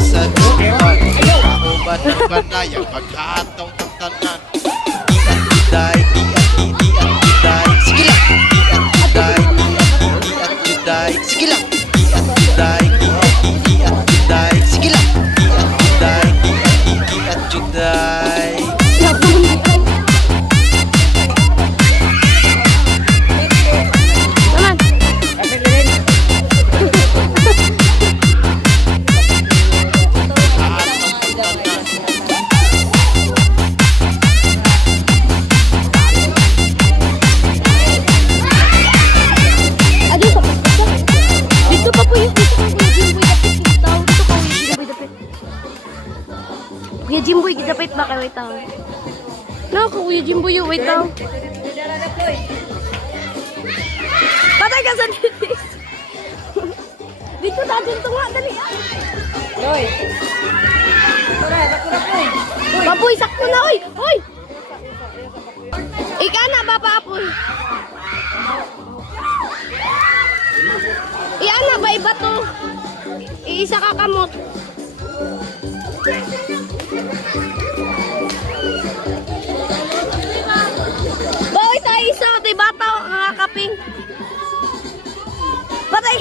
sa lupan. Kauban ng banayang pagkatong ng tanan. Di at juday, di at juday. Sige lang! Di at juday, di at juday. Sige lang! Di at juday, di at juday. Sige lang! Di at juday, di at juday. Kuya Jimboy, gidapit ba kay wait taw? No, Kuya Jimboy, wait taw. Patay ka sa ditis. Dito natin tunga, dali. Loy. Tara, bakura po. Baboy, sakto na, oy! Oy! Ika na, babapoy. Iyan na ba, iba to? Iisa ka kamot. Bawi tayo isa, tayo bata, nakakaping. Patay!